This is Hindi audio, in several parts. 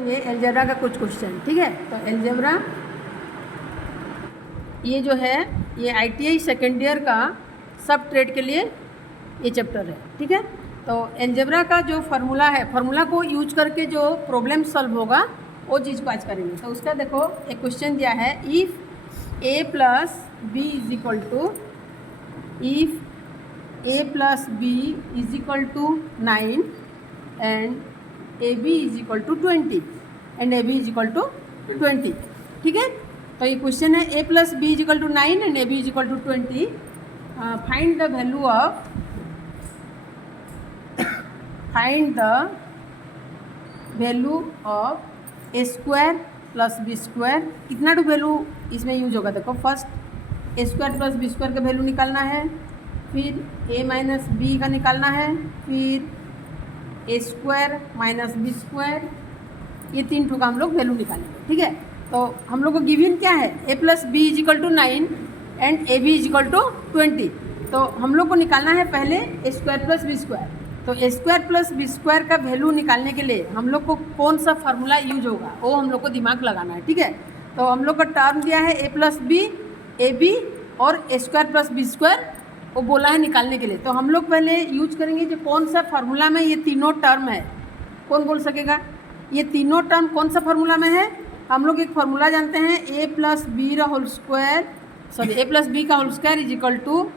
ये अलजेब्रा का कुछ क्वेश्चन, ठीक है। तो अलजेब्रा ये जो है ये ITI सेकेंड ईयर का सब ट्रेड के लिए ये चैप्टर है, ठीक है। तो अलजेब्रा का जो फार्मूला है, फार्मूला को यूज करके जो प्रॉब्लम सॉल्व होगा वो चीज़ को आज करेंगे। तो उसका देखो एक क्वेश्चन दिया है, if A plus B is equal to 9 and AB is equal to 20 and AB is equal to 20, ठीक है। तो ये क्वेश्चन है A plus B is equal to 9 and AB is equal to 20। Find the value of A square plus B square. कितना टू वैल्यू इसमें यूज होगा, देखो first A square plus B square का वैल्यू निकालना है, फिर A माइनस बी का निकालना है, फिर A square minus B square, ये तीन ठो का हम लोग वैल्यू निकालेंगे, ठीक है। तो हम लोग को गिवन क्या है, A plus B is equal to 9 and AB is equal to 20। तो हम लोग को निकालना है पहले A square plus B square. तो A square plus B square का वैल्यू निकालने के लिए हम लोग को कौन सा फार्मूला यूज होगा वो हम लोग को दिमाग लगाना है, ठीक है। तो हम लोग का टर्म दिया है A प्लस बी, AB और A square plus B square, वो बोला है निकालने के लिए। तो हम लोग पहले यूज करेंगे जो कौन सा फार्मूला में ये तीनों टर्म है, कौन बोल सकेगा ये तीनों टर्म कौन सा फार्मूला में है। हम लोग एक फार्मूला जानते हैं, A प्लस बी का whole square is equal to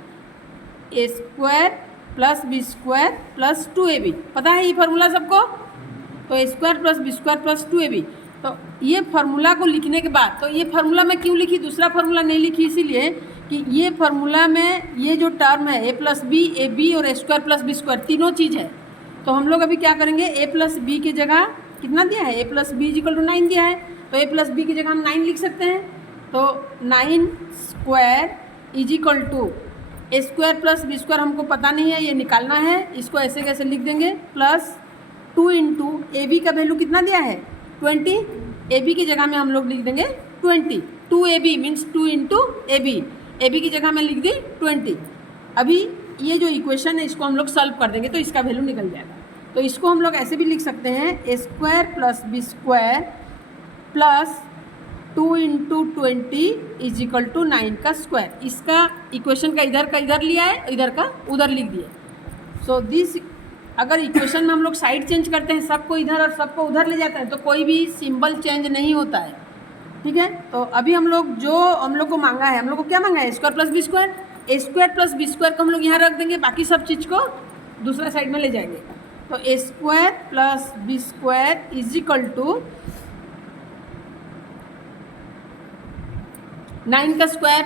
A square plus B square plus 2AB। पता है ये फार्मूला सबको, तो A square plus B square plus 2AB। तो ये फार्मूला को लिखने के बाद, तो ये फार्मूला में क्यों लिखी, दूसरा फार्मूला नहीं लिखी इसीलिए कि ये फार्मूला में ये जो टर्म है A प्लस बी, AB और A square plus B square तीनों चीज़ है। तो हम लोग अभी क्या करेंगे, A प्लस बी की जगह कितना दिया है, A plus B is equal to 9 दिया है, तो A प्लस बी की जगह हम 9 लिख सकते हैं। तो 9 square is equal to A square plus B square हमको पता नहीं है, ये निकालना है, इसको ऐसे कैसे लिख देंगे, प्लस 2 इंटू AB का वैल्यू कितना दिया है 20, AB की जगह में हम लोग लिख देंगे 20। 2AB मीन्स 2 इंटू AB की जगह में लिख दी 20। अभी ये जो इक्वेशन है इसको हम लोग सॉल्व कर देंगे तो इसका वैल्यू निकल जाएगा। तो इसको हम लोग ऐसे भी लिख सकते हैं, A square plus B square plus 2 into 20 is equal to 9 का स्क्वायर। इसका इक्वेशन का इधर लिया है, इधर का उधर लिख दिए। सो दिस, अगर इक्वेशन में हम लोग साइड चेंज करते हैं, सबको इधर और सबको उधर ले जाते हैं तो कोई भी सिंबल चेंज नहीं होता है, ठीक है। तो अभी हम लोग जो हम लोग को मांगा है, हम लोग को क्या मांगा है, A square plus B square. A square plus B square को हम लोग यहाँ रख देंगे, बाकी सब चीज़ को दूसरा साइड में ले जाएंगे। तो A square plus B square is equal to 9 का square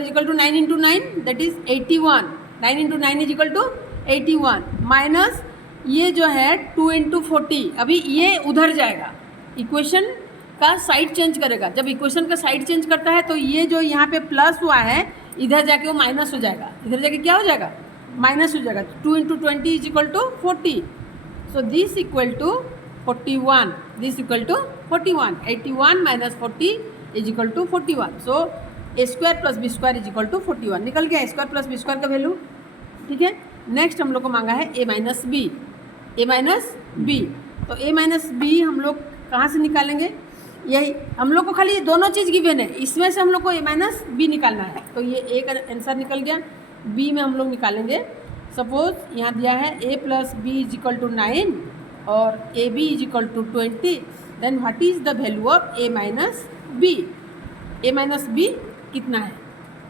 is equal to 9 into 9 that is 81। 9 into 9 is equal to 81 minus ये जो है 2 इंटू 40, अभी ये उधर जाएगा, इक्वेशन का साइड चेंज करेगा। जब इक्वेशन का साइड चेंज करता है तो ये जो यहाँ पे प्लस हुआ है इधर जाके वो माइनस हो जाएगा, इधर जाके क्या हो जाएगा, माइनस हो जाएगा। 2 into 20 is equal to 40। So this equal to 41, this equal to 41। 81 minus 40 is equal to 41। So A square plus B square is equal to 41 निकल गया, A square plus B square का वैल्यू, ठीक है। नेक्स्ट हम लोग को मांगा है A माइनस बी। तो A माइनस बी हम लोग कहाँ से निकालेंगे, यही हम लोग को खाली ये दोनों चीज़ गिवन है, इसमें से हम लोग को A माइनस बी निकालना है। तो ये A का आंसर निकल गया, B में हम लोग निकालेंगे। सपोज यहाँ दिया है A plus B is equal to 9 और AB is equal to 20, then what is the value of A minus B. A minus B कितना है,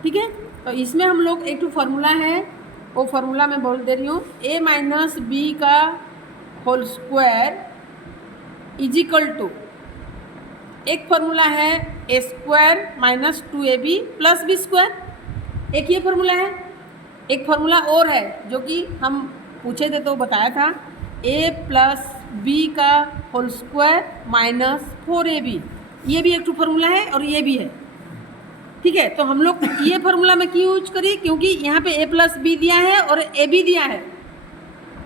ठीक है। तो इसमें हम लोग एक तो फार्मूला है, वो फार्मूला मैं बोल दे रही हूँ, A माइनस बी का whole square is equal to, एक फार्मूला है A square minus 2AB plus B square, एक ये फार्मूला है। एक फार्मूला और है जो कि हम पूछे थे तो बताया था, A प्लस बी का होल स्क्वायर माइनस 4AB, ये भी एक तो फार्मूला है और ये भी है, ठीक है। तो हम लोग ये फार्मूला में क्यों यूज करी, क्योंकि यहाँ पे A प्लस बी दिया है और AB दिया है,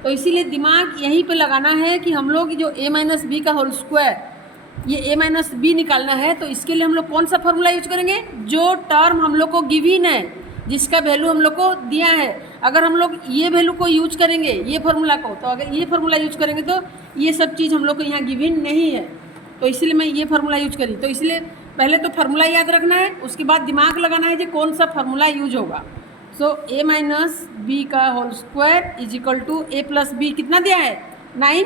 तो इसीलिए दिमाग यहीं पे लगाना है कि हम लोग जो A माइनस बी का होल स्क्वायर, ये A माइनस बी निकालना है। तो इसके लिए हम लोग कौन सा फार्मूला यूज करेंगे, जो टर्म हम लोग को गिवन है, जिसका वैल्यू हम लोग को दिया है। अगर हम लोग ये वैल्यू को यूज करेंगे, ये फार्मूला को, तो अगर ये फार्मूला यूज करेंगे तो ये सब चीज़ हम लोग को यहाँ गिवन नहीं है। तो इसलिए मैं ये फार्मूला यूज करी। तो इसलिए पहले तो फार्मूला याद रखना है, उसके बाद दिमाग लगाना है कि कौन सा फार्मूला यूज होगा। सो ए माइनस बी का whole square is equal to A plus B कितना दिया है 9,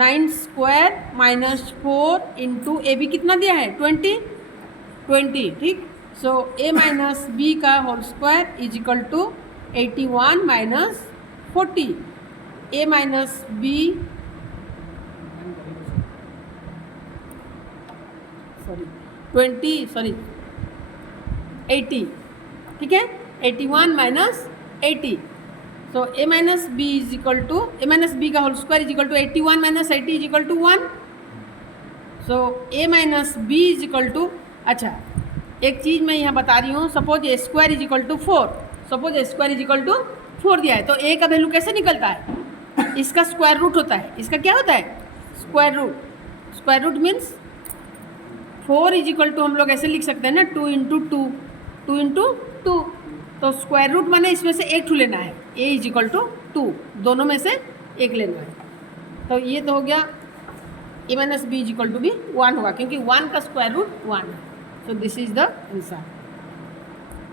9 square minus 4 into A B कितना दिया है 20, ठीक। सो ए माइनस बी का whole square is equal to 81 minus 40। A minus B sorry 80, ठीक है, 81 minus 80। So A minus B is equal to A minus B का whole square is equal to 81 minus 80 is equal to 1। So A minus B is equal to, अच्छा एक चीज़ मैं यहाँ बता रही हूँ, suppose A square is equal to 4, suppose A square is equal to 4 दिया है, तो ए का वैल्यू कैसे निकलता है, इसका स्क्वायर रूट होता है। इसका क्या होता है square root. Square root means 4 is equal to हम लोग ऐसे लिख सकते हैं ना 2 इंटू 2, तो स्क्वायर रूट माने इसमें से एक ठू लेना है, ए इज इक्वल टू 2, दोनों में से एक लेना है। तो ये तो हो गया A minus B is equal to भी 1 होगा, क्योंकि 1 का स्क्वायर रूट 1 है। So this is the answer.